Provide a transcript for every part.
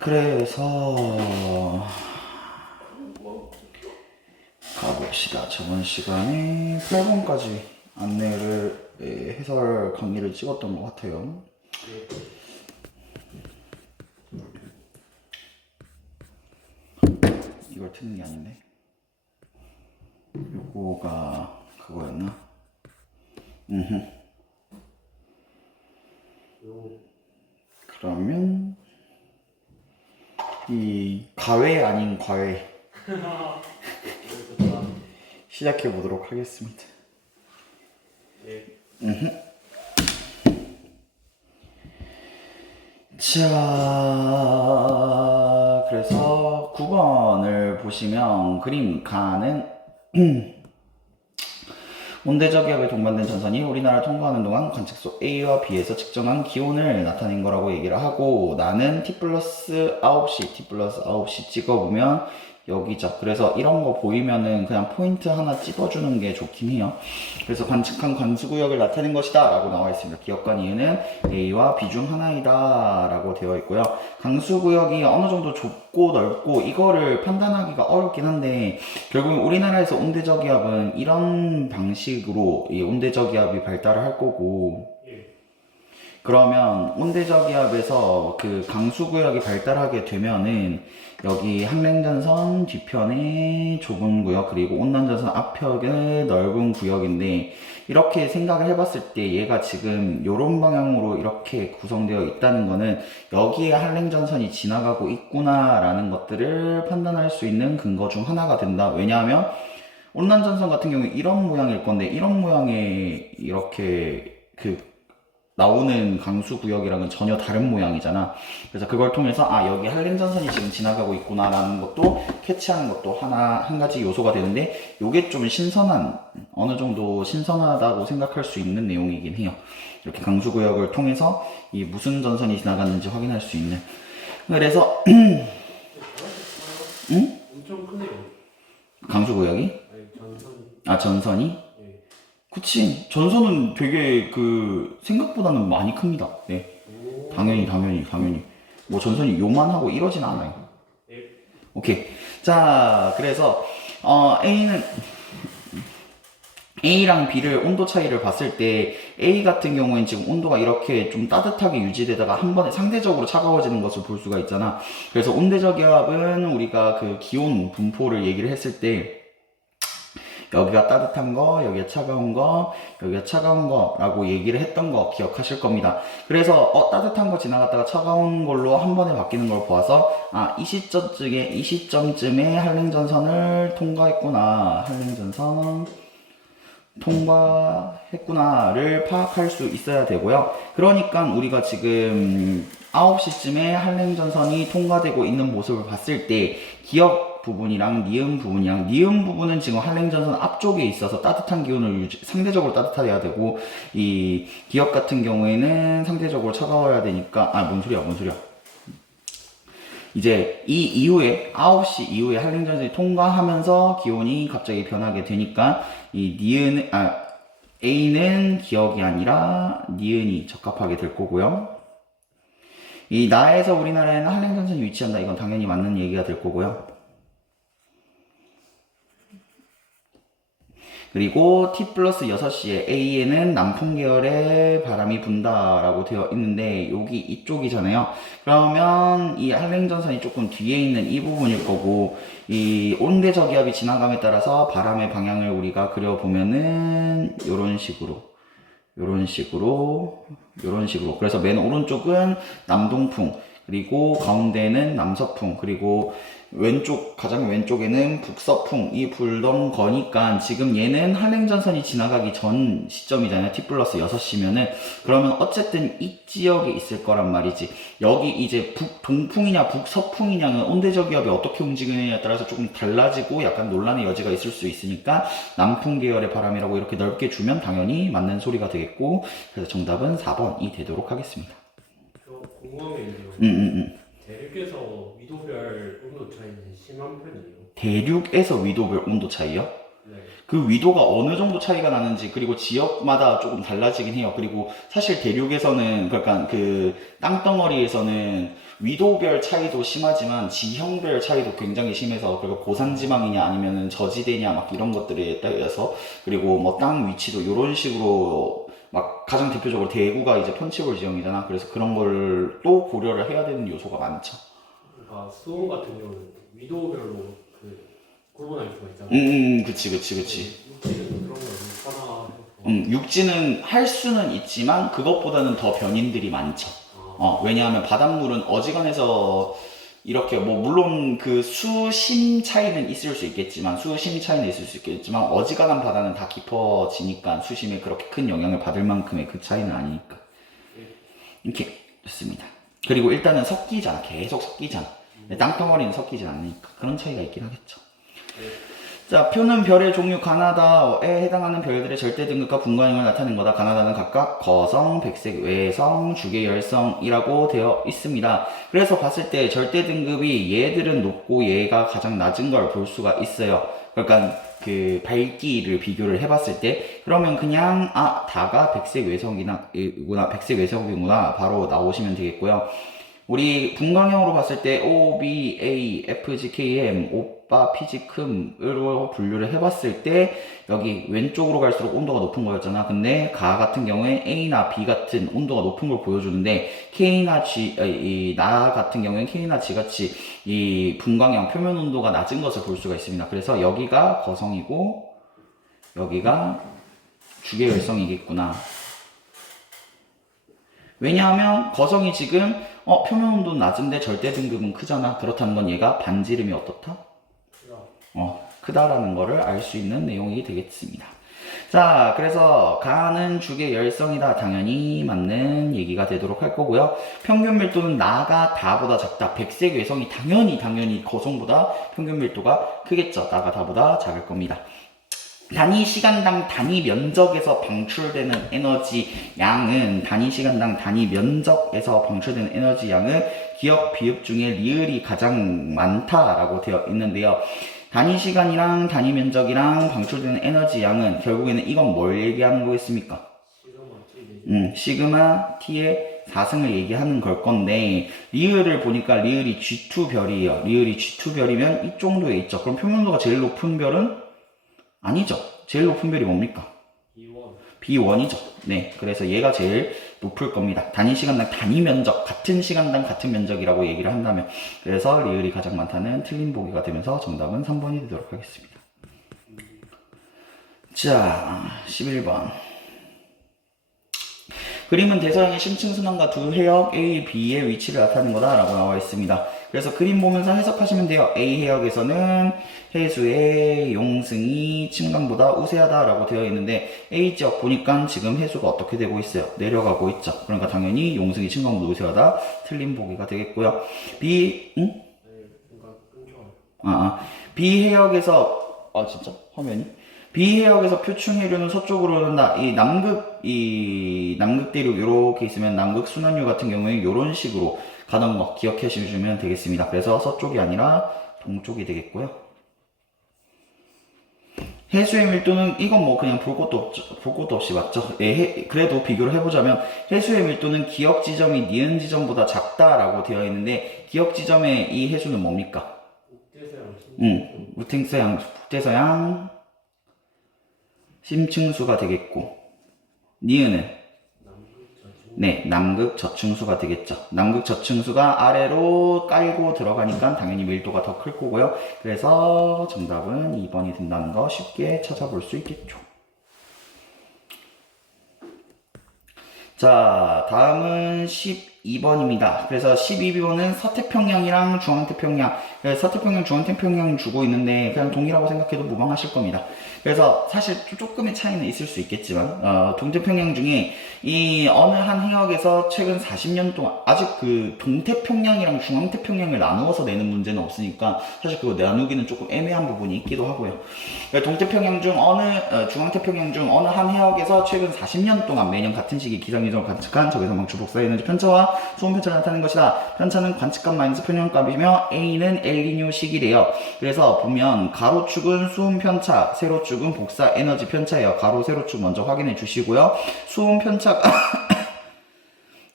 그래서 가봅시다. 저번 시간에 8번까지 안내를 해설 강의를 찍었던 것 같아요. 이걸 트는 게 아닌데 요거가 그거였나? 그러면 이 가외 아닌 과외 시작해 보도록 하겠습니다. 자, 그래서 9번을 보시면 그림 가는 온대적 기압에 동반된 전선이 우리나라를 통과하는 동안 관측소 A와 B에서 측정한 기온을 나타낸 거라고 얘기를 하고, 나는 T 플러스 9시 찍어보면 여기죠. 그래서 이런 거 보이면은 그냥 포인트 하나 찝어주는 게 좋긴 해요. 그래서 관측한 관수구역을 나타낸 것이다 라고 나와 있습니다. 기억관 이유는 A와 B 중 하나이다 라고 되어 있고요. 강수구역이 어느 정도 좁고 넓고 이거를 판단하기가 어렵긴 한데, 결국 우리나라에서 온대적 기압은 이런 방식으로 이 온대적 기압이 발달을 할 거고, 그러면 온대적 기압에서 그 강수구역이 발달하게 되면은 여기 항랭전선 뒤편에 좁은 구역, 그리고 온난전선 앞편에 넓은 구역인데, 이렇게 생각을 해봤을 때 얘가 지금 이런 방향으로 이렇게 구성되어 있다는 거는 여기에 항랭전선이 지나가고 있구나 라는 것들을 판단할 수 있는 근거 중 하나가 된다. 왜냐하면 온난전선 같은 경우에 이런 모양일 건데, 이런 모양에 이렇게 나오는 강수구역이랑은 전혀 다른 모양이잖아. 그래서 그걸 통해서 여기 한랭전선이 지금 지나가고 있구나 라는 것도 캐치하는 것도 한 가지 요소가 되는데, 요게 좀 어느 정도 신선하다고 생각할 수 있는 내용이긴 해요. 이렇게 강수구역을 통해서 이 무슨 전선이 지나갔는지 확인할 수 있는. 그래서 응? 엄청 크네요. 강수구역이? 아니, 전선이. 전선이? 네. 그치. 전선은 되게 생각보다는 많이 큽니다. 네. 당연히. 뭐 전선이 요만하고 이러진 않아요. 네. 오케이. 자, 그래서, A랑 B를 온도 차이를 봤을 때, A 같은 경우엔 지금 온도가 이렇게 좀 따뜻하게 유지되다가 한 번에 상대적으로 차가워지는 것을 볼 수가 있잖아. 그래서 온대적 기압은 우리가 그 기온 분포를 얘기를 했을 때, 여기가 따뜻한 거, 여기가 차가운 거, 여기가 차가운 거라고 얘기를 했던 거 기억하실 겁니다. 그래서 따뜻한 거 지나갔다가 차가운 걸로 한 번에 바뀌는 걸 보아서 이 시점쯤에 한랭전선을 통과했구나, 통과했구나를 파악할 수 있어야 되고요. 그러니까 우리가 지금 9시쯤에 한랭전선이 통과되고 있는 모습을 봤을 때 기억 부분이랑 니은 부분은 지금 한랭전선 앞쪽에 있어서 따뜻한 기온을 상대적으로 따뜻해야 되고, 이 기억 같은 경우에는 상대적으로 차가워야 되니까 뭔 소리야 이제 이 이후에 9시 이후에 한랭전선이 통과하면서 기온이 갑자기 변하게 되니까 이 A는 기억이 아니라 니은이 적합하게 될 거고요. 이 나에서 우리나라에는 한랭전선이 위치한다, 이건 당연히 맞는 얘기가 될 거고요. 그리고 T 플러스 6시에 A에는 남풍 계열의 바람이 분다라고 되어 있는데, 여기 이쪽이잖아요. 그러면 이 한랭전선이 조금 뒤에 있는 이 부분일 거고, 이 온대적 기압이 지나감에 따라서 바람의 방향을 우리가 그려보면은 요런 식으로. 그래서 맨 오른쪽은 남동풍, 그리고 가운데는 남서풍, 그리고 가장 왼쪽에는 북서풍이 불던 거니까, 지금 얘는 한랭전선이 지나가기 전 시점이잖아요. T 플러스 6시면은. 그러면 어쨌든 이 지역에 있을 거란 말이지. 여기 이제 북동풍이냐 북서풍이냐는 온대적 기압이 어떻게 움직이느냐에 따라서 조금 달라지고 약간 논란의 여지가 있을 수 있으니까, 남풍 계열의 바람이라고 이렇게 넓게 주면 당연히 맞는 소리가 되겠고, 그래서 정답은 4번이 되도록 하겠습니다. 저 궁금한 게 있는데요. 대륙에서 위도별 온도 차이는 심한 편이에요? 대륙에서 위도별 온도 차이요? 네. 그 위도가 어느 정도 차이가 나는지, 그리고 지역마다 조금 달라지긴 해요. 그리고 사실 대륙에서는, 그러니까 그 땅덩어리에서는 위도별 차이도 심하지만 지형별 차이도 굉장히 심해서, 그리고 고산지방이냐 아니면은 저지대냐 막 이런 것들에 따라서, 그리고 뭐 땅 위치도 이런 식으로 막 가장 대표적으로 대구가 이제 펀치볼 지형이잖아. 그래서 그런 걸 또 고려를 해야 되는 요소가 많죠. 그러니까 수온 같은 경우는 위도별로 그 구분할 수가 있잖아. 그치. 육지는 그런 걸 못하나 해서. 육지는 할 수는 있지만 그것보다는 더 변인들이 많죠. 왜냐하면 바닷물은 어지간해서 이렇게 뭐 물론 그 수심 차이는 있을 수 있겠지만 어지간한 바다는 다 깊어지니까 수심에 그렇게 큰 영향을 받을 만큼의 그 차이는 아니니까. 이렇게 좋습니다. 그리고 일단은 섞이잖아. 계속 섞이잖아. 땅덩어리는 섞이지 않으니까 그런 차이가 있긴 하겠죠. 자, 표는 별의 종류 가나다에 해당하는 별들의 절대 등급과 분과형을 나타낸 거다. 가나다는 각각 거성, 백색, 외성, 주계 열성이라고 되어 있습니다. 그래서 봤을 때 절대 등급이 얘들은 높고 얘가 가장 낮은 걸 볼 수가 있어요. 그러니까 그 밝기를 비교를 해봤을 때, 그러면 그냥 다가 백색 외성이구나 바로 나오시면 되겠고요. 우리 분광형으로 봤을 때 O, B, A, F, G, K, M, 오빠, 피지, 큼으로 분류를 해봤을 때 여기 왼쪽으로 갈수록 온도가 높은 거였잖아. 근데 가 같은 경우에 A나 B 같은 온도가 높은 걸 보여주는데 K나 G, 나 같은 경우에 K나 G 같이 이 분광형 표면 온도가 낮은 것을 볼 수가 있습니다. 그래서 여기가 거성이고 여기가 주계열성이겠구나. 왜냐하면 거성이 지금 표면 온도는 낮은데 절대 등급은 크잖아. 그렇다는 건 얘가 반지름이 어떻다? 크다라는 거를 알 수 있는 내용이 되겠습니다. 자, 그래서 가는 주계 열성이다. 당연히 맞는 얘기가 되도록 할 거고요. 평균 밀도는 나가 다보다 작다. 백색 외성이 당연히 거성보다 평균 밀도가 크겠죠. 나가 다보다 작을 겁니다. 단위 시간당 단위 면적에서 방출되는 에너지 양은 기억 비읍 중에 리을이 가장 많다라고 되어 있는데요. 단위 시간이랑 단위 면적이랑 방출되는 에너지 양은 결국에는 이건 뭘 얘기하는 거겠습니까? 시그마 t의 4승을 얘기하는 걸 건데, 리을을 보니까 리을이 G2별이에요. 리을이 G2별이면 이 정도에 있죠. 그럼 표면도가 제일 높은 별은? 아니죠. 제일 높은 별이 뭡니까? B1이죠. 네, 그래서 얘가 제일 높을 겁니다. 단위 시간당 단위 면적, 같은 시간당 같은 면적이라고 얘기를 한다면, 그래서 리을이 가장 많다는 틀린 보기가 되면서 정답은 3번이 되도록 하겠습니다. 자, 11번. 그림은 대서양의 심층순환과 두 해역 A, B의 위치를 나타내는 거다라고 나와 있습니다. 그래서 그림 보면서 해석하시면 돼요. A 해역에서는 해수의 용승이 침강보다 우세하다라고 되어 있는데 A 지역 보니까 지금 해수가 어떻게 되고 있어요? 내려가고 있죠. 그러니까 당연히 용승이 침강보다 우세하다. 틀린 보기가 되겠고요. B, B 해역에서 진짜? 화면이? B 해역에서 표층해류는 서쪽으로 흐른다. 이 남극 대륙 이렇게 있으면 남극 순환류 같은 경우에 이런 식으로 가는 거 기억해 주시면 되겠습니다. 그래서 서쪽이 아니라 동쪽이 되겠고요. 해수의 밀도는 이건 뭐 그냥 볼 것도 없이 맞죠. 그래도 비교를 해보자면 해수의 밀도는 기억 지점이 니은 지점보다 작다라고 되어 있는데 기억 지점의 이 해수는 뭡니까? 북대서양 심층수가 되겠고, 니은은 네, 남극 저층수가 되겠죠. 남극 저층수가 아래로 깔고 들어가니까 당연히 밀도가 더 클 거고요. 그래서 정답은 2번이 된다는 거 쉽게 찾아볼 수 있겠죠. 자, 다음은 12번입니다. 그래서 12번은 서태평양이랑 중앙태평양, 서태평양, 중앙태평양 주고 있는데 그냥 동일하고 생각해도 무방하실 겁니다. 그래서 사실 조금의 차이는 있을 수 있겠지만 동태평양 중에 이 어느 한 해역에서 최근 40년 동안 아직 그 동태평양이랑 중앙태평양을 나누어서 내는 문제는 없으니까 사실 그거 나누기는 조금 애매한 부분이 있기도 하고요. 동태평양 중 중앙태평양 중 어느 한 해역에서 최근 40년 동안 매년 같은 시기 기상예정을 관측한 적외선 방출 복사 에너지 편차와 이루어지면서 수온 편차가 나타나는 것이다. 편차는 관측값 마이너스 평형값이며 A는 엘니뇨식이래요. 그래서 보면 가로축은 수온 편차, 세로축은 복사 에너지 편차예요. 가로 세로축 먼저 확인해 주시고요. 수온 편차가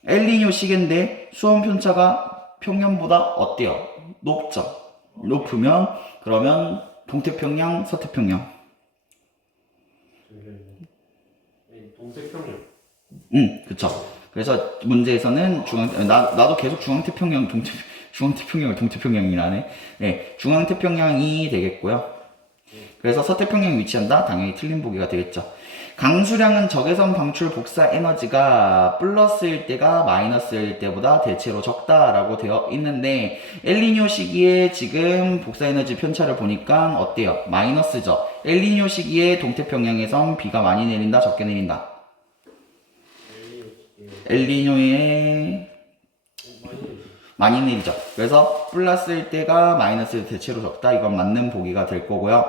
엘니뇨식인데 수온 편차가 평년보다 어때요? 높죠. 높으면 그러면 동태평양, 서태평양. 동태평양. 그쵸. 그래서 문제에서는 나도 계속 중앙태평양, 중앙태평양을 동태평양이라네. 네, 중앙태평양이 되겠고요. 그래서 서태평양에 위치한다? 당연히 틀린 보기가 되겠죠. 강수량은 적외선 방출 복사 에너지가 플러스일 때가 마이너스일 때보다 대체로 적다라고 되어 있는데 엘니뇨 시기에 지금 복사 에너지 편차를 보니까 어때요? 마이너스죠. 엘니뇨 시기에 동태평양에선 비가 많이 내린다, 적게 내린다? 엘니뇨에 많이 내리죠. 그래서 플러스일 때가 마이너스일 대체로 적다. 이건 맞는 보기가 될 거고요.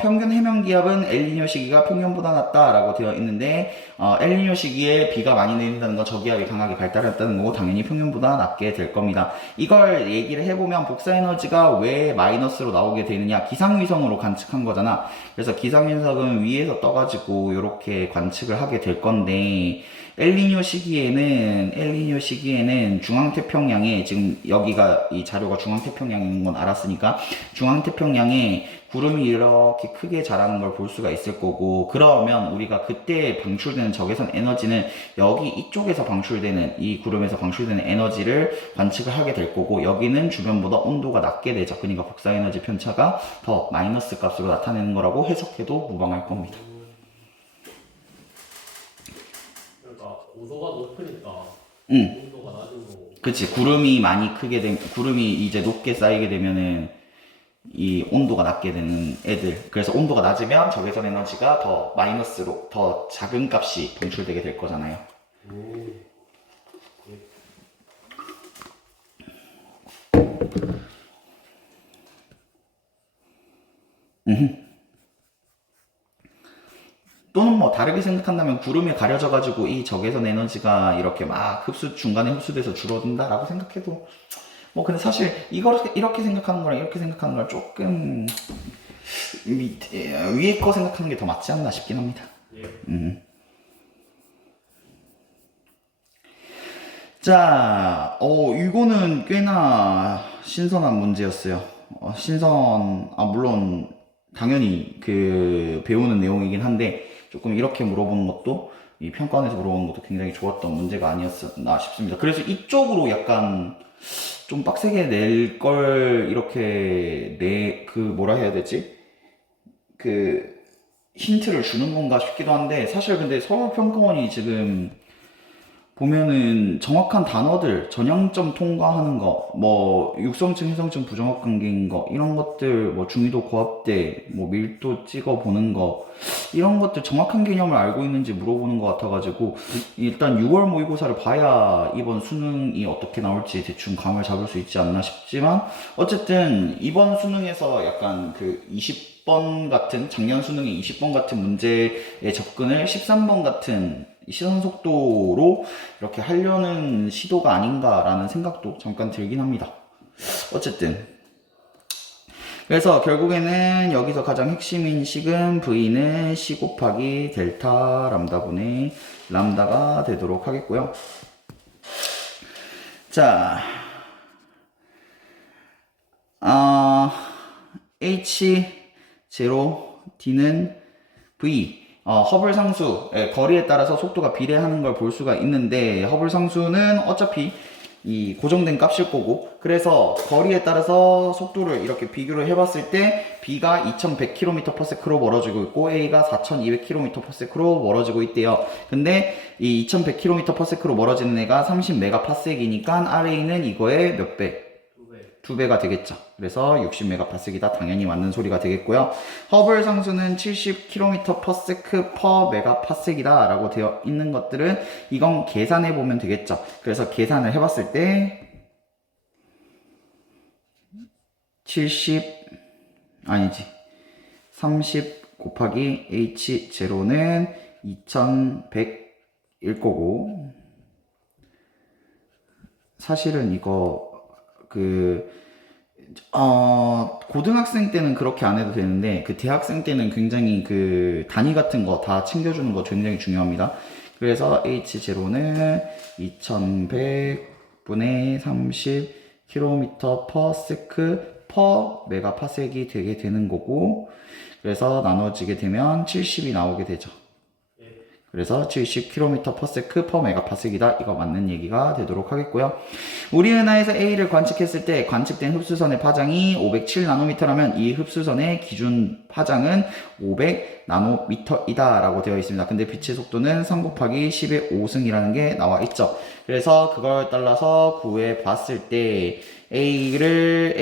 평균 해면 기압은 엘니뇨 시기가 평년보다 낮다라고 되어 있는데 엘니뇨 시기에 비가 많이 내린다는 건 저기압이 강하게 발달했다는 거고 당연히 평년보다 낮게 될 겁니다. 이걸 얘기를 해보면 복사 에너지가 왜 마이너스로 나오게 되느냐? 기상위성으로 관측한 거잖아. 그래서 기상위성은 위에서 떠가지고 이렇게 관측을 하게 될 건데 엘니뇨 시기에는 중앙태평양에 지금 여기가 이 자료가 중앙태평양인 건 알았으니까 중앙태평양에 구름이 이렇게 크게 자라는 걸 볼 수가 있을 거고 그러면 우리가 그때 방출되는 적외선 에너지는 여기 이쪽에서 방출되는 이 구름에서 방출되는 에너지를 관측을 하게 될 거고 여기는 주변보다 온도가 낮게 되죠. 그러니까 복사 에너지 편차가 더 마이너스 값으로 나타내는 거라고 해석해도 무방할 겁니다. 온도가 높으니까 온도가 낮은 거. 그치. 구름이 많이 크게 된 구름이 이제 높게 쌓이게 되면은 이 온도가 낮게 되는 애들. 그래서 온도가 낮으면 적외선 에너지가 더 마이너스로 더 작은 값이 방출되게 될 거잖아요. 또는 뭐 다르게 생각한다면 구름에 가려져가지고 이 적외선 에너지가 이렇게 막 중간에 흡수돼서 줄어든다라고 생각해도 뭐 근데 사실 이걸 이렇게 생각하는 거랑 이렇게 생각하는 걸 조금 위에 거 생각하는 게 더 맞지 않나 싶긴 합니다. 자, 이거는 꽤나 신선한 문제였어요. 물론 당연히 그 배우는 내용이긴 한데 조금 이렇게 물어보는 것도 이 평가원에서 물어보는 것도 굉장히 좋았던 문제가 아니었나 싶습니다. 그래서 이쪽으로 약간 좀 빡세게 낼 걸 이렇게 뭐라 해야 되지? 그 힌트를 주는 건가 싶기도 한데 사실 근데 서울평가원이 지금 보면은 정확한 단어들, 전형점 통과하는 거, 뭐 육성층, 해성층 부정확 관계인 거 이런 것들, 뭐 중위도 고압대, 뭐 밀도 찍어 보는 거 이런 것들 정확한 개념을 알고 있는지 물어보는 것 같아가지고 일단 6월 모의고사를 봐야 이번 수능이 어떻게 나올지 대충 감을 잡을 수 있지 않나 싶지만 어쨌든 이번 수능에서 약간 그 20번 같은 작년 수능의 20번 같은 문제에 접근을 13번 같은 시선 속도로 이렇게 하려는 시도가 아닌가라는 생각도 잠깐 들긴 합니다. 어쨌든 그래서 결국에는 여기서 가장 핵심인 식은 V는 C 곱하기 델타 람다분의 람다가 되도록 하겠고요. 자, H0 D는 V 허블 상수, 거리에 따라서 속도가 비례하는 걸 볼 수가 있는데 허블 상수는 어차피 이 고정된 값일 거고 그래서 거리에 따라서 속도를 이렇게 비교를 해봤을 때 B가 2100km/s로 멀어지고 있고 A가 4200km/s로 멀어지고 있대요. 근데 이 2100km/s로 멀어지는 애가 30MPa이니까 RA는 이거의 몇 배? 2배가 되겠죠. 그래서 60MPa이다. 당연히 맞는 소리가 되겠고요. 허블 상수는 70km/s/Megapas이다 라고 되어 있는 것들은 이건 계산해 보면 되겠죠. 그래서 계산을 해봤을 때 30 곱하기 H0는 2100일 거고 사실은 이거 고등학생 때는 그렇게 안 해도 되는데 그 대학생 때는 굉장히 그 단위 같은 거 다 챙겨주는 거 굉장히 중요합니다. 그래서 H0는 2100분의 30km per sec per 메가파섹이 되게 되는 거고, 그래서 나눠지게 되면 70이 나오게 되죠. 그래서 70km per sec per 메가파섹이다. 이거 맞는 얘기가 되도록 하겠고요. 우리 은하에서 A를 관측했을 때 관측된 흡수선의 파장이 507나노미터라면 이 흡수선의 기준 파장은 500나노미터이다 라고 되어 있습니다. 근데 빛의 속도는 3 곱하기 10의 5승이라는 게 나와 있죠. 그래서 그걸 따라서 구해 봤을 때 A의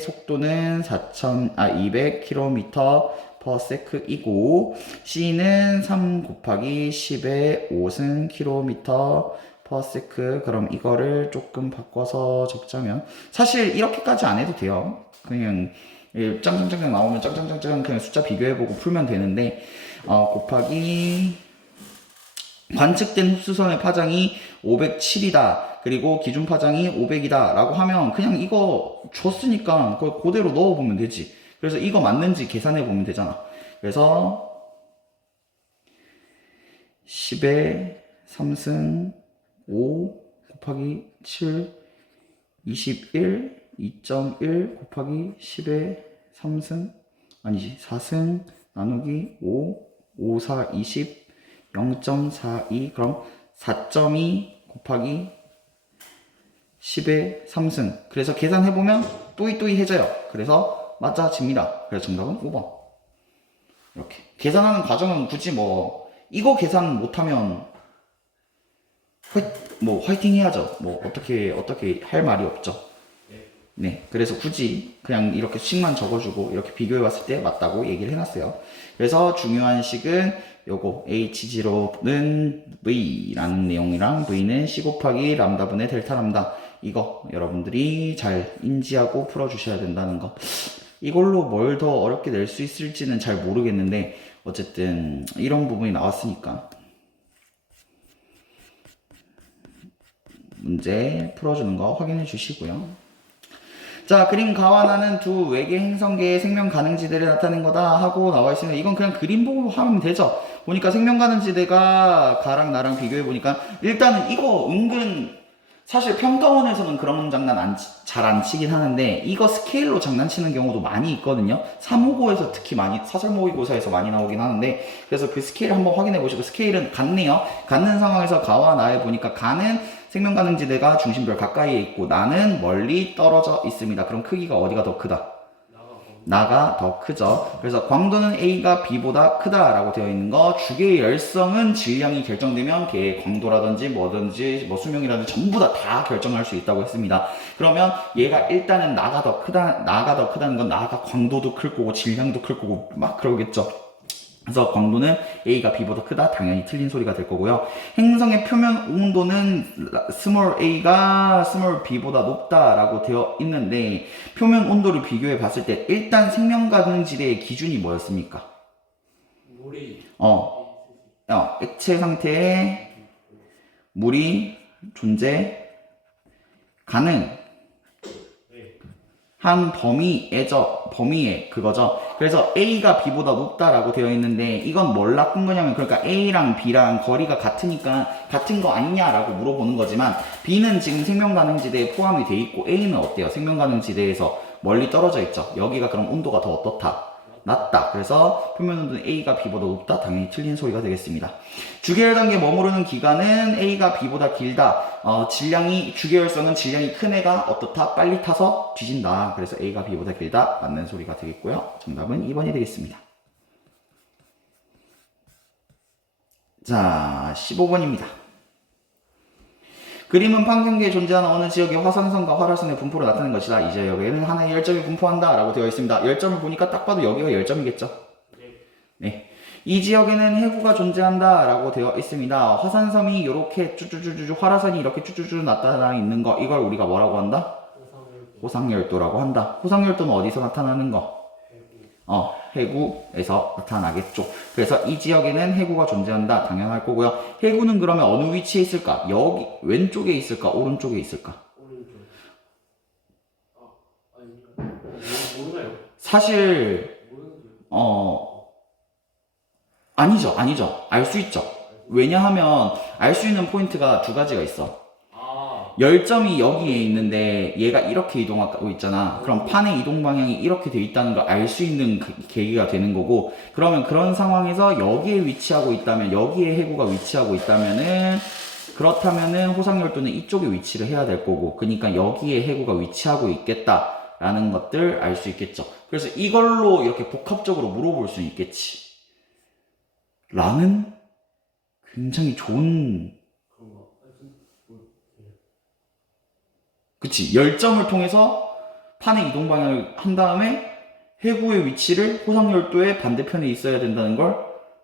속도는 200km per sec이고 C는 3 곱하기 10의 5승 km per sec. 그럼 이거를 조금 바꿔서 적자면 사실 이렇게까지 안 해도 돼요. 그냥 짱짱짱 나오면 짱짱짱짱 그냥 숫자 비교해보고 풀면 되는데 곱하기 관측된 흡수선의 파장이 507이다. 그리고 기준 파장이 500이다 라고 하면 그냥 이거 줬으니까 그대로 넣어보면 되지. 그래서 이거 맞는지 계산해 보면 되잖아. 그래서 10의 3승 5 곱하기 7 21 2.1 곱하기 10의 3승 아니지 4승 나누기 5 5 4 20 0.42. 그럼 4.2 곱하기 10의 3승. 그래서 계산해보면 또이또이해져요. 그래서 맞아집니다. 그래서 정답은 5번. 이렇게 계산하는 과정은 굳이 뭐 이거 계산 못하면 화이팅 해야죠. 뭐 어떻게 할 말이 없죠. 네, 그래서 굳이 그냥 이렇게 식만 적어주고 이렇게 비교해봤을 때 맞다고 얘기를 해놨어요. 그래서 중요한 식은 요거 H0는 V라는 내용이랑 V는 C 곱하기 람다분의 델타 람다, 이거 여러분들이 잘 인지하고 풀어주셔야 된다는 거. 이걸로 뭘 더 어렵게 낼 수 있을지는 잘 모르겠는데 어쨌든 이런 부분이 나왔으니까 문제 풀어주는 거 확인해 주시고요. 자, 그림 가와나는 두 외계 행성계의 생명 가능지대를 나타낸 거다 하고 나와 있습니다. 이건 그냥 그림 보고 하면 되죠. 보니까 생명 가능지대가 가랑 나랑 비교해 보니까 일단은 이거 은근 사실 평가원에서는 그런 장난 잘 안 치긴 하는데 이거 스케일로 장난치는 경우도 많이 있거든요. 3호고에서 특히 많이, 사설 모의고사에서 많이 나오긴 하는데, 그래서 그 스케일 한번 확인해 보시고, 스케일은 같네요. 같는 상황에서 가와 나에 보니까 가는 생명 가능지대가 중심별 가까이에 있고 나는 멀리 떨어져 있습니다. 그럼 크기가 어디가 더 크다? 나가 더 크죠. 그래서 광도는 A가 B보다 크다라고 되어 있는 거, 주계의 열성은 질량이 결정되면 걔의 광도라든지 뭐든지 뭐 수명이라든지 전부 다 결정할 수 있다고 했습니다. 그러면 얘가 일단은 나가 더 크다는 건 나가 광도도 클 거고 질량도 클 거고 막 그러겠죠. 그래서 광도는 A가 B보다 크다, 당연히 틀린 소리가 될 거고요. 행성의 표면 온도는 스몰 a가 스몰 b보다 높다라고 되어 있는데, 표면 온도를 비교해 봤을 때 일단 생명 가능지대의 기준이 뭐였습니까? 물이 액체 상태에 물이 존재 가능 한 범위에 그거죠. 그래서 A가 B보다 높다라고 되어 있는데 이건 뭘 나쁜 거냐면, 그러니까 A랑 B랑 거리가 같으니까 같은 거 아니냐라고 물어보는 거지만, B는 지금 생명 가능지대에 포함이 돼 있고 A는 어때요? 생명 가능지대에서 멀리 떨어져 있죠. 여기가 그럼 온도가 더 어떻다? 낮다. 그래서 표면 온도는 A가 B보다 높다. 당연히 틀린 소리가 되겠습니다. 주계열 단계에 머무르는 기간은 A가 B보다 길다. 주계열성은 질량이 큰 애가 어떻다? 빨리 타서 뒤진다. 그래서 A가 B보다 길다. 맞는 소리가 되겠고요. 정답은 2번이 되겠습니다. 자, 15번입니다. 그림은 판경계에 존재하는 어느 지역의 화산성과 활화산의 분포를 나타낸 것이다. 이 지역에는 하나의 열점이 분포한다 라고 되어 있습니다. 열점을 보니까 딱 봐도 여기가 열점이겠죠. 네. 이 지역에는 해구가 존재한다 라고 되어 있습니다. 화산섬이 이렇게 쭈쭈쭈쭈, 활화산이 이렇게 쭈쭈쭈 나타나 있는 거, 이걸 우리가 뭐라고 한다? 호상열도라고 한다. 호상열도는 어디서 나타나는 거? 해구에서 나타나겠죠. 그래서 이 지역에는 해구가 존재한다. 당연할 거고요. 해구는 그러면 어느 위치에 있을까? 여기 왼쪽에 있을까? 오른쪽에 있을까? 오른쪽. 아닌가? 모르나요? 사실 아니죠. 알 수 있죠. 왜냐하면 알 수 있는 포인트가 두 가지가 있어. 열점이 여기에 있는데 얘가 이렇게 이동하고 있잖아. 그럼 판의 이동 방향이 이렇게 돼 있다는 걸 알 수 있는 계기가 되는 거고, 그러면 그런 상황에서 여기에 위치하고 있다면, 여기에 해구가 위치하고 있다면은, 그렇다면은 호상열도는 이쪽에 위치를 해야 될 거고, 그러니까 여기에 해구가 위치하고 있겠다라는 것들 알 수 있겠죠. 그래서 이걸로 이렇게 복합적으로 물어볼 수 있겠지. 라는 굉장히 좋은, 그런가? 그치, 열점을 통해서 판의 이동 방향을 한 다음에 해구의 위치를 호상열도의 반대편에 있어야 된다는 걸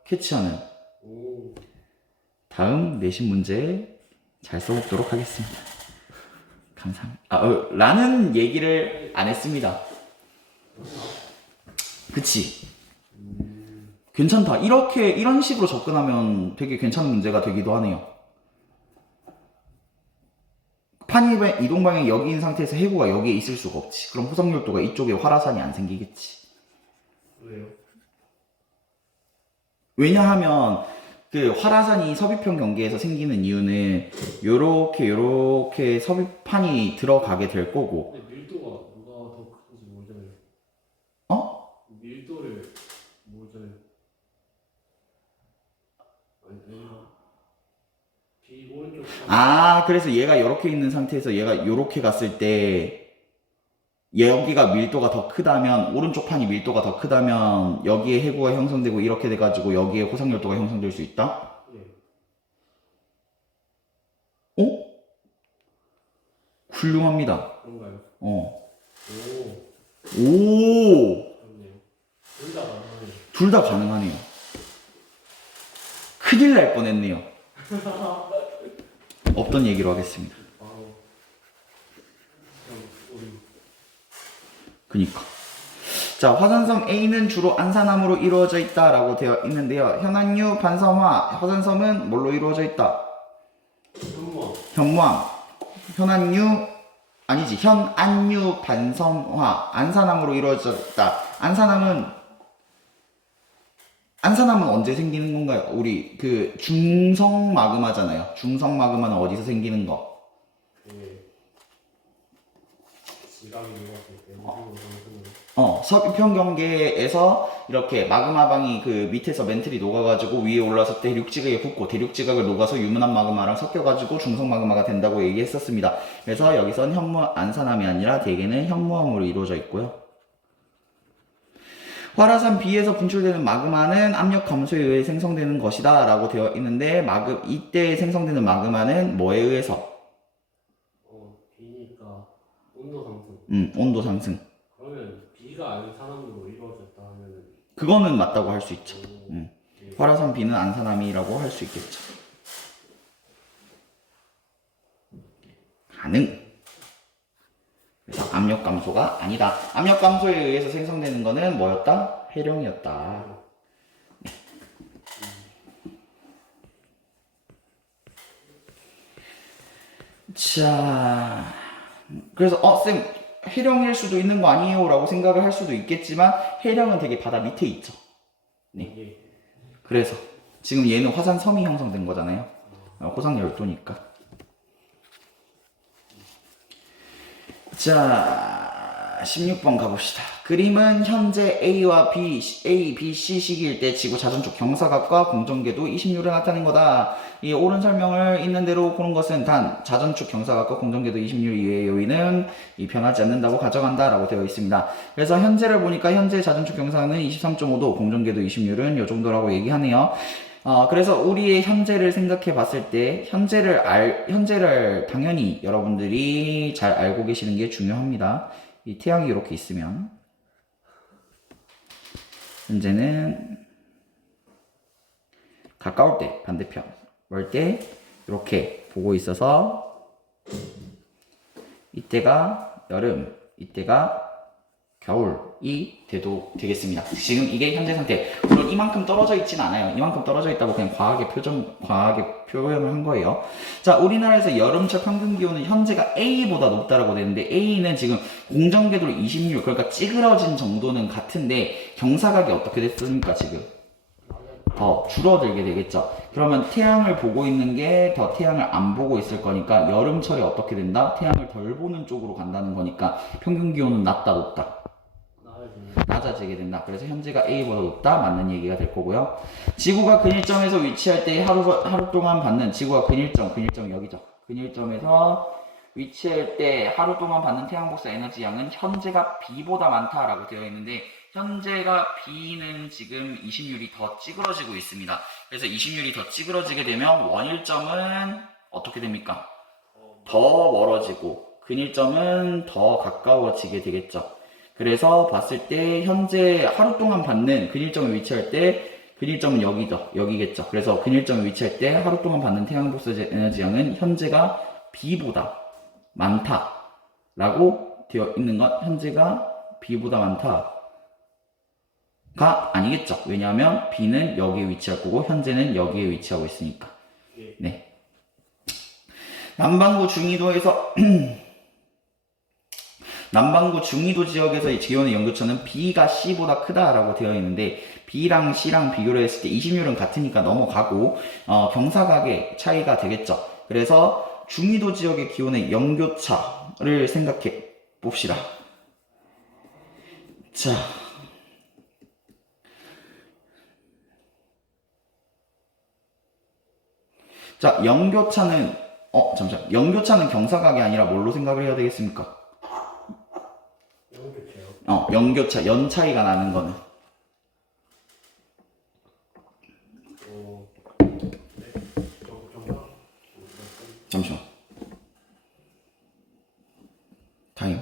캐치하는. 오. 다음 내신 문제 잘 써보도록 하겠습니다. 감사합니다. 라는 얘기를 안 했습니다. 그치? 괜찮다. 이런 식으로 접근하면 되게 괜찮은 문제가 되기도 하네요. 판의 이동 방향이 여기인 상태에서 해구가 여기에 있을 수가 없지. 그럼 호상열도가 이쪽에 활화산이 안 생기겠지. 왜요? 왜냐하면 그 활화산이 서비평 경계에서 생기는 이유는 요렇게 서비판이 들어가게 될 거고. 근데 밀도가 누가 더 큰지 모르잖아요. 밀도를 모르잖아요. 아닌가? 오른쪽. 그래서 얘가 요렇게 있는 상태에서 얘가 요렇게 갔을 때 여기가 밀도가 더 크다면, 오른쪽 판이 밀도가 더 크다면 여기에 해구가 형성되고 이렇게 돼가지고 여기에 호상열도가 형성될 수 있다? 예. 훌륭합니다. 그런가요? 오. 그렇네요. 둘 다 가능하네요. 큰일 날 뻔했네요. 없던 얘기로 하겠습니다. 그니까. 자, 화산섬 A는 주로 안산암으로 이루어져 있다라고 되어 있는데요. 현안유 반섬화, 화산섬은 뭘로 이루어져 있다? 현무암. 현안유 아니지. 현안유 반섬화, 안산암으로 이루어져 있다. 안산암은 언제 생기는 건가요? 우리 그 중성 마그마잖아요. 중성 마그마는 어디서 생기는 거? 지각이 있을 때 서비평 경계에서 이렇게 마그마방이 그 밑에서 멘틀이 녹아가지고 위에 올라서 대륙지각에 붙고 대륙지각을 녹아서 유문한 마그마랑 섞여가지고 중성 마그마가 된다고 얘기했었습니다. 그래서 여기선 안산암이 아니라 대개는 현무암으로 이루어져 있고요. 활화산 B에서 분출되는 마그마는 압력 감소에 의해 생성되는 것이다 라고 되어 있는데, 이때 생성되는 마그마는 뭐에 의해서? B니까 온도 상승. 온도 상승. 그러면 B가 안산암으로 이루어졌다 하면은 그거는 맞다고 할 수 있죠. 활화산 B는 안산암이라고 할 수 있겠죠. 가능. 그래서 압력 감소가 아니다. 압력 감소에 의해서 생성되는 거는 뭐였다? 해령이었다. 자, 그래서 쌤, 해령일 수도 있는 거 아니에요? 라고 생각을 할 수도 있겠지만 해령은 되게 바다 밑에 있죠. 네. 그래서 지금 얘는 화산섬이 형성된 거잖아요. 호상열도니까. 자, 16번 가봅시다. 그림은 현재 A와 B, A, B, C 시기일 때 지구 자전축 경사각과 공전궤도 26을 나타낸 거다. 이 옳은 설명을 있는 대로 고른 것은 단 자전축 경사각과 공전궤도 26 이외의 요인은 변하지 않는다고 가정한다 라고 되어 있습니다. 그래서 현재를 보니까 현재 자전축 경사는 23.5도, 공전궤도 26은 요 정도라고 얘기하네요. 그래서 우리의 현재를 생각해 봤을 때 현재를 당연히 여러분들이 잘 알고 계시는 게 중요합니다. 이 태양이 이렇게 있으면 현재는 가까울 때 반대편, 멀 때 이렇게 보고 있어서 이때가 여름, 이때가 겨울이 돼도 되겠습니다. 지금 이게 현재 상태. 물론 이만큼 떨어져 있진 않아요. 이만큼 떨어져 있다고 그냥 과하게 표현을 한 거예요. 자, 우리나라에서 여름철 평균 기온은 현재가 A보다 높다라고 되는데 A는 지금 공정궤도로 26, 그러니까 찌그러진 정도는 같은데 경사각이 어떻게 됐습니까, 지금? 더 줄어들게 되겠죠. 그러면 태양을 보고 있는 게 더 태양을 안 보고 있을 거니까 여름철에 어떻게 된다? 태양을 덜 보는 쪽으로 간다는 거니까 평균 기온은 낮다, 높다? 낮아지게 된다. 그래서 현재가 A보다 높다. 맞는 얘기가 될 거고요. 지구가 근일점에서 위치할 때 하루 동안 받는 지구가 근일점이 여기죠. 근일점에서 위치할 때 하루 동안 받는 태양 복사 에너지 양은 현재가 B보다 많다라고 되어 있는데 현재가 B는 지금 이심률이 더 찌그러지고 있습니다. 그래서 이심률이 더 찌그러지게 되면 원일점은 어떻게 됩니까? 더 멀어지고 근일점은 더 가까워지게 되겠죠. 그래서 봤을 때 현재 하루 동안 받는 근일점에 위치할 때 근일점은 여기죠. 여기겠죠. 그래서 근일점에 위치할 때 하루 동안 받는 태양 복사 에너지 양은 현재가 B보다 많다라고 되어 있는 것. 현재가 B보다 많다가 아니겠죠. 왜냐하면 B는 여기에 위치할 거고 현재는 여기에 위치하고 있으니까. 네. 남반구 중위도에서 남반구 중위도 지역에서의 기온의 연교차는 B가 C보다 크다라고 되어 있는데 B랑 C랑 비교를 했을 때 이심률은 같으니까 넘어가고 경사각의 차이가 되겠죠. 그래서 중위도 지역의 기온의 연교차를 생각해 봅시다. 자, 연교차는 잠시만. 연교차는 경사각이 아니라 뭘로 생각을 해야 되겠습니까? 연교차, 연 차이가 나는 거는. 잠시만. 타임.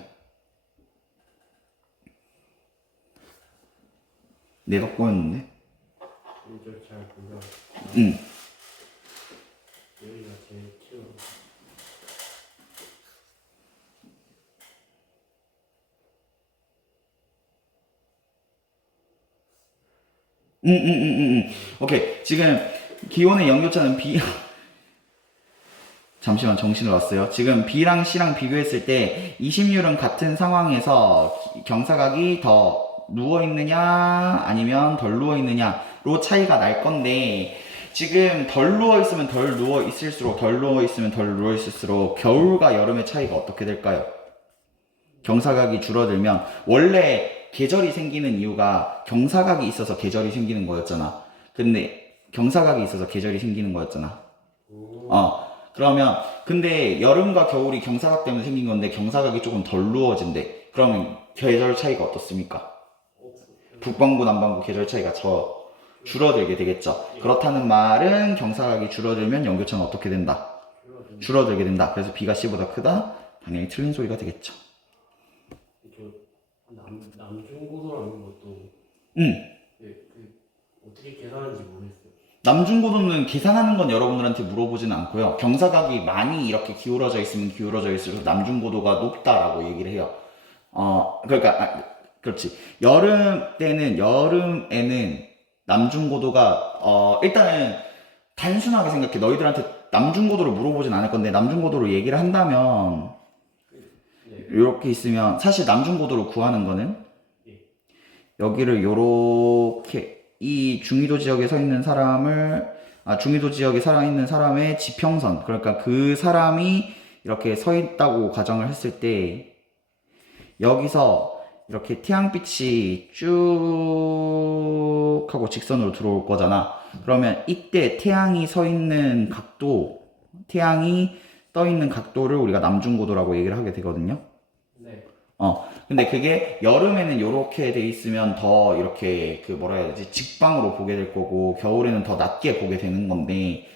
내가 꼬였는데? 응. 여기가 제일 키워. 오케이. 지금 기온의 연교차는 B. 잠시만 정신을 놨어요. 지금 B랑 C랑 비교했을 때 이심률은 같은 상황에서 경사각이 더 누워있느냐 아니면 덜 누워있느냐로 차이가 날 건데 지금 덜 누워있으면 덜 누워있을수록 겨울과 여름의 차이가 어떻게 될까요? 경사각이 줄어들면 원래 계절이 생기는 이유가 경사각이 있어서 계절이 생기는 거였잖아. 근데 경사각이 있어서 계절이 생기는 거였잖아. 그러면 근데 여름과 겨울이 경사각 때문에 생긴 건데 경사각이 조금 덜 누워진대. 그러면 계절 차이가 어떻습니까? 북반구 남반구 계절 차이가 줄어들게 되겠죠. 그렇다는 말은 경사각이 줄어들면 연교차는 어떻게 된다? 줄어들게 된다. 그래서 B가 C보다 크다? 당연히 틀린 소리가 되겠죠. 남중고도라는 것도 어떻게 계산하는지 모르겠어요. 남중고도는 계산하는 건 여러분들한테 물어보지는 않고요. 경사각이 많이 이렇게 기울어져 있으면 기울어져 있을수록 남중고도가 높다라고 얘기를 해요. 그렇지. 여름에는 남중고도가 일단은 단순하게 생각해. 너희들한테 남중고도를 물어보진 않을 건데 남중고도로 얘기를 한다면 이렇게 있으면 사실 남중고도로 구하는 거는 여기를 요렇게 이 중위도 지역에 서 있는 중위도 지역에 살아있는 사람의 지평선, 그러니까 그 사람이 이렇게 서 있다고 가정을 했을 때 여기서 이렇게 태양빛이 쭉 하고 직선으로 들어올 거잖아. 그러면 이때 태양이 떠 있는 각도를 우리가 남중고도라고 얘기를 하게 되거든요. 네. 근데 그게 여름에는 이렇게 돼 있으면 더 이렇게 뭐라 해야 되지? 직방으로 보게 될 거고 겨울에는 더 낮게 보게 되는 건데.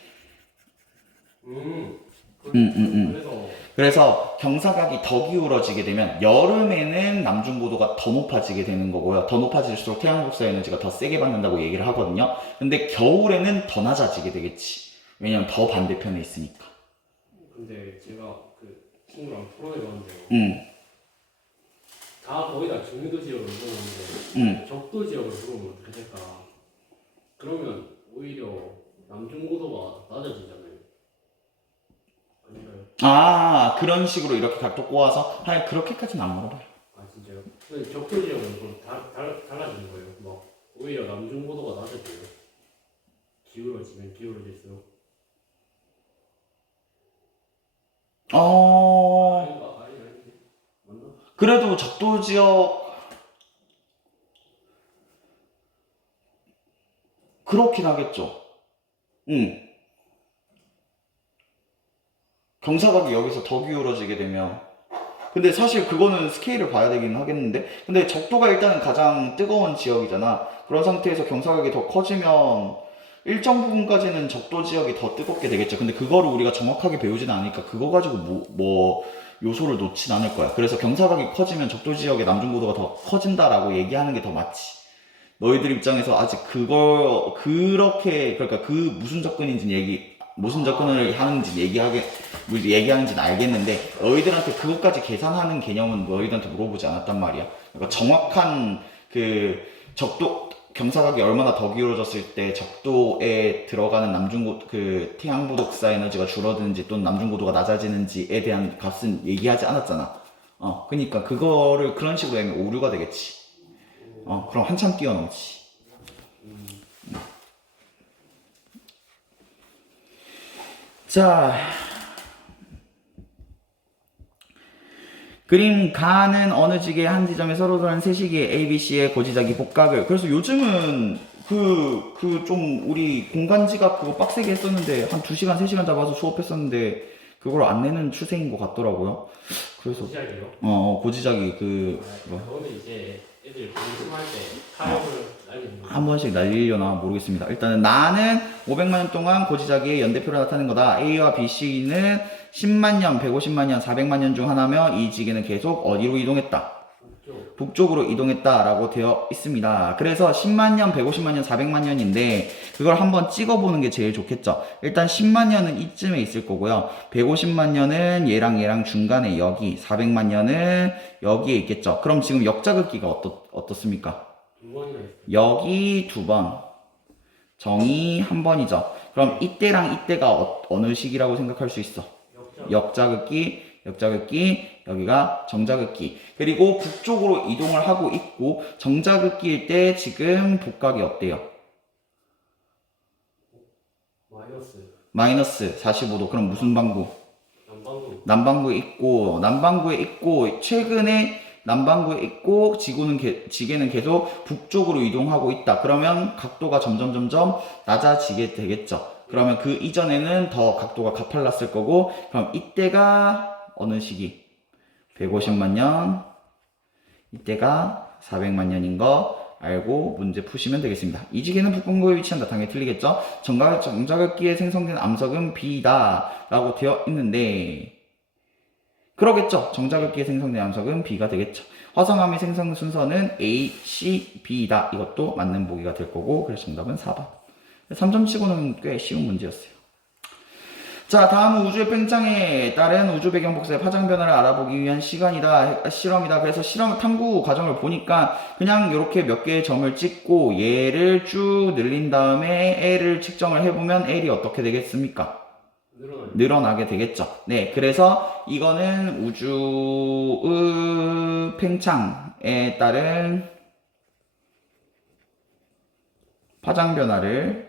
그래서 경사각이 더 기울어지게 되면 여름에는 남중고도가 더 높아지게 되는 거고요. 더 높아질수록 태양 복사 에너지가 더 세게 받는다고 얘기를 하거든요. 근데 겨울에는 더 낮아지게 되겠지. 왜냐면 더 반대편에 있으니까. 근데 제가 그 친구랑 토론해 봤는데요. 다 거의 다 중위도 지역을 물어보는데 음. 적도 지역을 물어보면 어떻게 될까? 그러면 오히려 남중고도가 낮아지잖아요. 아닌가요? 아, 그런 식으로 이렇게 각도 꼬아서? 아니, 그렇게까지는 안 물어봐요. 아 진짜요? 근데 적도 지역은 좀 달라지는 거예요. 막 오히려 남중고도가 낮아져요. 기울어지면 기울어질수록. 아닌데 맞나? 그래도 적도 지역, 그렇긴 하겠죠. 경사각이 여기서 더 기울어지게 되면. 근데 사실 그거는 스케일을 봐야 되긴 하겠는데. 근데 적도가 일단은 가장 뜨거운 지역이잖아. 그런 상태에서 경사각이 더 커지면 일정 부분까지는 적도 지역이 더 뜨겁게 되겠죠. 근데 그거를 우리가 정확하게 배우지는 않으니까 그거 가지고 뭐 요소를 놓진 않을 거야. 그래서 경사각이 커지면 적도 지역의 남중고도가 더 커진다라고 얘기하는 게 더 맞지. 너희들 입장에서 아직 그렇게, 그러니까 그 무슨 접근을 하는지 얘기하는지는 알겠는데, 너희들한테 그것까지 계산하는 개념은 너희들한테 물어보지 않았단 말이야. 그러니까 정확한 경사각이 얼마나 더 기울어졌을 때 적도에 들어가는 태양보독사 에너지가 줄어드는지 또는 남중고도가 낮아지는지에 대한 값은 얘기하지 않았잖아. 그러니까 그거를 그런 식으로 하면 오류가 되겠지. 그럼 한참 뛰어넘지. 자, 그림 가는 어느 지게 한 지점에 서로 다른 세 시기의 ABC의 고지자기 복각을. 그래서 요즘은 좀 우리 공간지각 그거 빡세게 했었는데 한 2시간, 3시간 잡아서 수업했었는데 그걸 안 내는 추세인 것 같더라고요. 그래서 시작이요? 고지자기 그거는 이제 애들 공부할 때 타협을 날리는 거. 한 번씩 날리려나 모르겠습니다. 일단은 나는 500만 년 동안 고지자기의 연대표로 나타낸 거다. A와 BC는 10만 년, 150만 년, 400만 년 중 하나며 이 지게는 계속 어디로 이동했다? 북쪽으로 이동했다라고 되어 있습니다. 그래서 10만 년, 150만 년, 400만 년인데 그걸 한번 찍어보는 게 제일 좋겠죠. 일단 10만 년은 이쯤에 있을 거고요. 150만 년은 얘랑 중간에 여기, 400만 년은 여기에 있겠죠. 그럼 지금 역자극기가 어떻습니까? 두 번이나 있어요. 여기 2번, 정의 1번이죠. 그럼 이때랑 이때가 어느 시기라고 생각할 수 있어? 역자극기, 여기가 정자극기. 그리고 북쪽으로 이동을 하고 있고 정자극기일 때 지금 복각이 어때요? 마이너스 45도. 그럼 무슨 방구? 남반구에 있고 최근에 남반구에 있고 지게는 계속 북쪽으로 이동하고 있다. 그러면 각도가 점점 낮아지게 되겠죠. 그러면 그 이전에는 더 각도가 가팔랐을 거고, 그럼 이때가 어느 시기? 150만 년, 이때가 400만 년인 거 알고 문제 푸시면 되겠습니다. 이 지게는 북반구에 위치한다. 당연히 틀리겠죠? 정자극기에 생성된 암석은 B다 라고 되어 있는데, 그러겠죠? 정자극기에 생성된 암석은 B가 되겠죠. 화성암의 생성 순서는 A, C, B다. 이것도 맞는 보기가 될 거고, 그래서 정답은 4번. 3점 치고는 꽤 쉬운 문제였어요. 자, 다음은 우주의 팽창에 따른 우주 배경 복사의 파장 변화를 알아보기 위한 실험이다. 그래서 탐구 과정을 보니까 그냥 이렇게 몇 개의 점을 찍고 얘를 쭉 늘린 다음에 L을 측정을 해보면 L이 어떻게 되겠습니까? 늘어나게 되겠죠. 네, 그래서 이거는 우주의 팽창에 따른 파장 변화를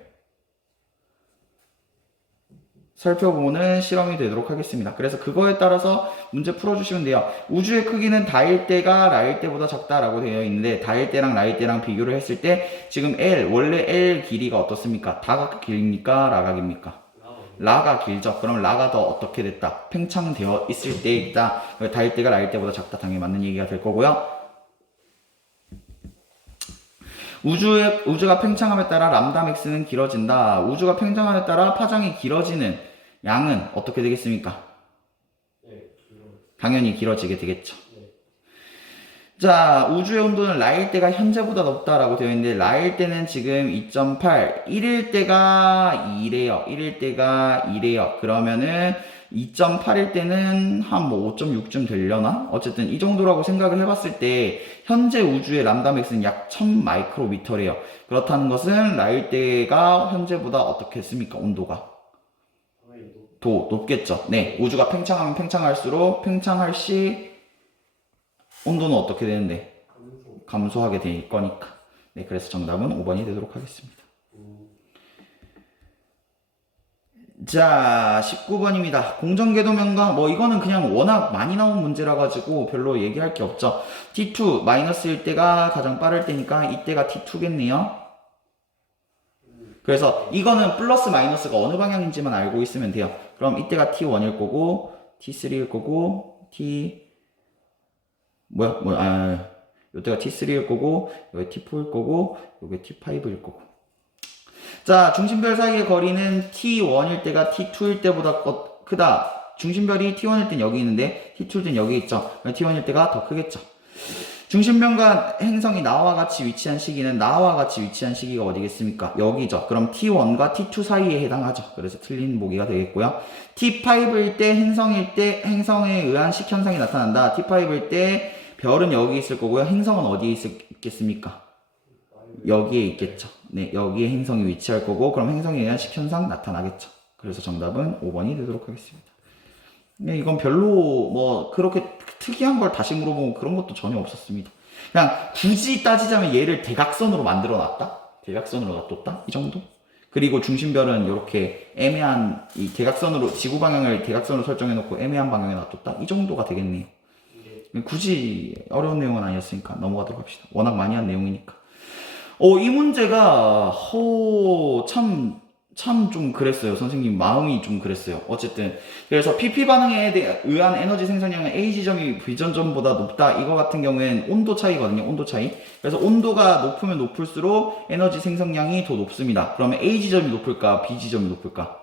살펴보는 실험이 되도록 하겠습니다. 그래서 그거에 따라서 문제 풀어주시면 돼요. 우주의 크기는 다일 때가 라일 때보다 작다라고 되어 있는데 다일 때랑 라일 때랑 비교를 했을 때 지금 원래 L 길이가 어떻습니까? 다가 길입니까? 라가 깁니까? 라가 길죠. 그럼 라가 더 어떻게 됐다? 팽창되어 있을 때 있다. 다일 때가 라일 때보다 작다. 당연히 맞는 얘기가 될 거고요. 우주가 팽창함에 따라 람다 맥스는 길어진다. 우주가 팽창함에 따라 파장이 길어지는 양은 어떻게 되겠습니까? 당연히 길어지게 되겠죠. 자, 우주의 온도는 라일 때가 현재보다 높다라고 되어 있는데 라일 때는 지금 2.8, 1일 때가 2래요. 그러면은 2.8일 때는 한 뭐 5.6쯤 되려나? 어쨌든 이 정도라고 생각을 해봤을 때 현재 우주의 람다 맥스는 약 1000 마이크로미터래요. 그렇다는 것은 라일대가 현재보다 어떻겠습니까? 온도가 당연히 더 높겠죠. 네, 우주가 팽창하면 팽창할수록 팽창할 시 온도는 어떻게 되는데? 감소. 감소하게 될 거니까. 네, 그래서 정답은 5번이 되도록 하겠습니다. 자, 19번입니다. 공정궤도면과 뭐 이거는 그냥 워낙 많이 나온 문제라 가지고 별로 얘기할 게 없죠. T2 마이너스일 때가 가장 빠를 때니까 이때가 T2겠네요. 그래서 이거는 플러스 마이너스가 어느 방향인지만 알고 있으면 돼요. 그럼 이때가 T1일 거고 T3일 거고 요때가 T3일 거고 여기 T4일 거고 요게 T5일 거고. 자, 중심별 사이의 거리는 T1일 때가 T2일 때보다 크다. 중심별이 T1일 땐 여기 있는데 T2일 땐 여기 있죠. T1일 때가 더 크겠죠. 중심변과 행성이 나와 같이 위치한 시기는 나와 같이 위치한 시기가 어디겠습니까? 여기죠. 그럼 T1과 T2 사이에 해당하죠. 그래서 틀린 보기가 되겠고요. T5일 때 행성일 때 행성에 의한 식현상이 나타난다. T5일 때 별은 여기 있을 거고요. 행성은 어디에 있겠습니까? 여기에 있겠죠. 네, 여기에 행성이 위치할 거고 그럼 행성에 의한 식현상 나타나겠죠. 그래서 정답은 5번이 되도록 하겠습니다. 네, 이건 별로 뭐 그렇게 특이한 걸 다시 물어보고 그런 것도 전혀 없었습니다. 그냥 굳이 따지자면 얘를 대각선으로 만들어 놨다? 대각선으로 놔뒀다? 이 정도? 그리고 중심별은 이렇게 애매한 이 대각선으로 지구 방향을 대각선으로 설정해 놓고 애매한 방향에 놔뒀다? 이 정도가 되겠네요. 굳이 어려운 내용은 아니었으니까 넘어가도록 합시다. 워낙 많이 한 내용이니까. 이 문제가, 참 좀 그랬어요. 선생님 마음이 좀 그랬어요. 어쨌든. 그래서 PP 반응에 의한 에너지 생성량은 A 지점이 B 지점보다 높다. 이거 같은 경우엔 온도 차이거든요. 온도 차이. 그래서 온도가 높으면 높을수록 에너지 생성량이 더 높습니다. 그러면 A 지점이 높을까? B 지점이 높을까?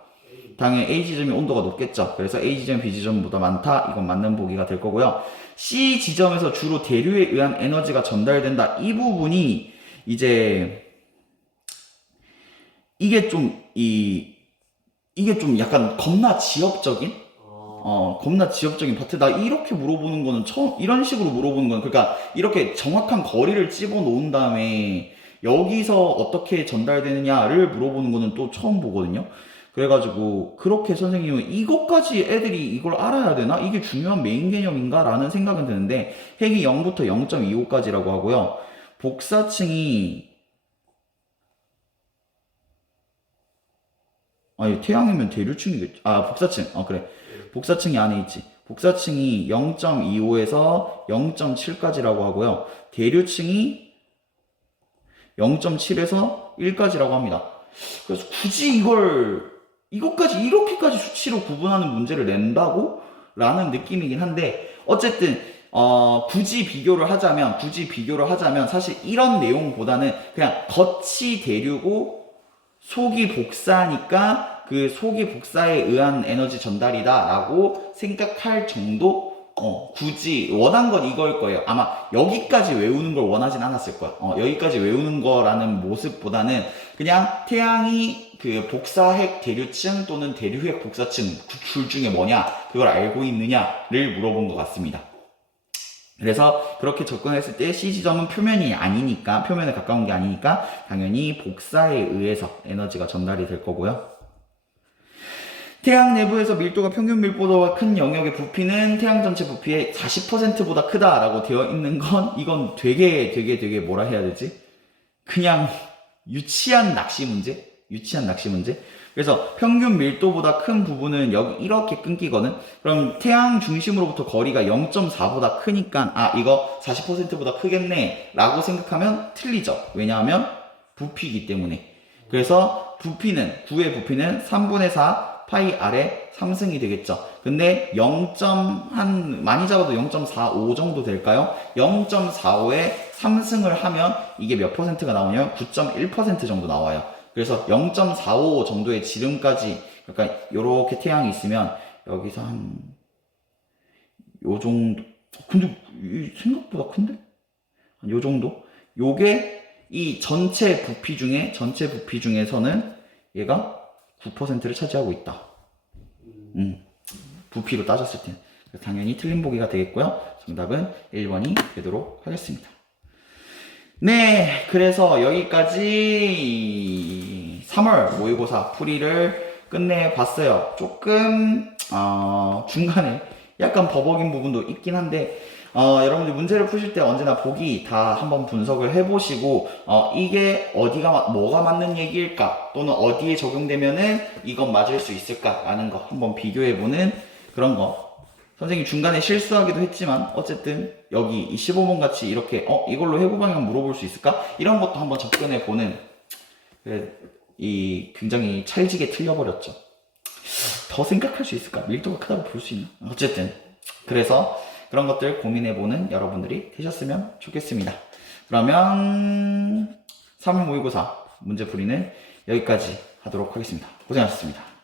당연히 A 지점이 온도가 높겠죠. 그래서 A 지점이 B 지점보다 많다. 이건 맞는 보기가 될 거고요. C 지점에서 주로 대류에 의한 에너지가 전달된다. 이 부분이 이제 이게 좀 약간 겁나 지엽적인 겁나 지엽적인 파트. 나 이렇게 물어보는 거는 이런 식으로 물어보는 건 그러니까 이렇게 정확한 거리를 집어 놓은 다음에 여기서 어떻게 전달되느냐를 물어보는 거는 또 처음 보거든요. 그래가지고 그렇게 선생님은 이것까지 애들이 이걸 알아야 되나? 이게 중요한 메인 개념인가? 라는 생각은 드는데 핵이 0부터 0.25까지라고 하고요. 복사층이 아니 태양이면 대류층이겠지. 복사층. 그래. 복사층이 안에 있지. 복사층이 0.25에서 0.7까지라고 하고요. 대류층이 0.7에서 1까지라고 합니다. 그래서 굳이 이것까지 이렇게까지 수치로 구분하는 문제를 낸다고? 라는 느낌이긴 한데 어쨌든 굳이 비교를 하자면 사실 이런 내용보다는 그냥 겉이 대류고 속이 복사니까 그 속이 복사에 의한 에너지 전달이다 라고 생각할 정도? 굳이 원한 건 이거일 거예요. 아마 여기까지 외우는 걸 원하진 않았을 거야. 여기까지 외우는 거라는 모습보다는 그냥 태양이 그 복사핵 대류층 또는 대류핵 복사층 그 둘 중에 뭐냐 그걸 알고 있느냐를 물어본 것 같습니다. 그래서 그렇게 접근했을 때 C지점은 표면에 가까운 게 아니니까 당연히 복사에 의해서 에너지가 전달이 될 거고요. 태양 내부에서 밀도가 평균 밀도보다 큰 영역의 부피는 태양 전체 부피의 40%보다 크다라고 되어 있는 건 이건 되게 뭐라 해야 되지? 그냥 유치한 낚시 문제? 그래서 평균 밀도보다 큰 부분은 여기 이렇게 끊기거든. 그럼 태양 중심으로부터 거리가 0.4보다 크니까 이거 40%보다 크겠네 라고 생각하면 틀리죠. 왜냐하면 부피이기 때문에. 그래서 구의 부피는 3분의 4 파이 R의 3승이 되겠죠. 근데 많이 잡아도 0.45 정도 될까요? 0.45에 3승을 하면 이게 몇 퍼센트가 나오냐면 9.1% 정도 나와요. 그래서 0.45 정도의 지름까지, 그러니까 요렇게 태양이 있으면 여기서 요 정도. 근데 생각보다 큰데? 요 정도? 요게 이 전체 부피 중에서는 얘가 9%를 차지하고 있다. 부피로 따졌을 때. 그래서 당연히 틀린 보기가 되겠고요. 정답은 1번이 되도록 하겠습니다. 네, 그래서 여기까지 3월 모의고사 풀이를 끝내봤어요. 조금 중간에 약간 버벅인 부분도 있긴 한데 여러분들 문제를 푸실 때 언제나 보기 다 한번 분석을 해보시고 이게 뭐가 맞는 얘기일까 또는 어디에 적용되면은 이건 맞을 수 있을까 라는 거 한번 비교해보는 그런 거. 선생님이 중간에 실수하기도 했지만 어쨌든 여기 이 15번 같이 이렇게 이걸로 해부 방향 물어볼 수 있을까? 이런 것도 한번 접근해보는 이 굉장히 찰지게 틀려버렸죠. 더 생각할 수 있을까? 밀도가 크다고 볼 수 있나? 어쨌든 그래서 그런 것들 고민해보는 여러분들이 되셨으면 좋겠습니다. 그러면 3월 모의고사 문제풀이는 여기까지 하도록 하겠습니다. 고생하셨습니다.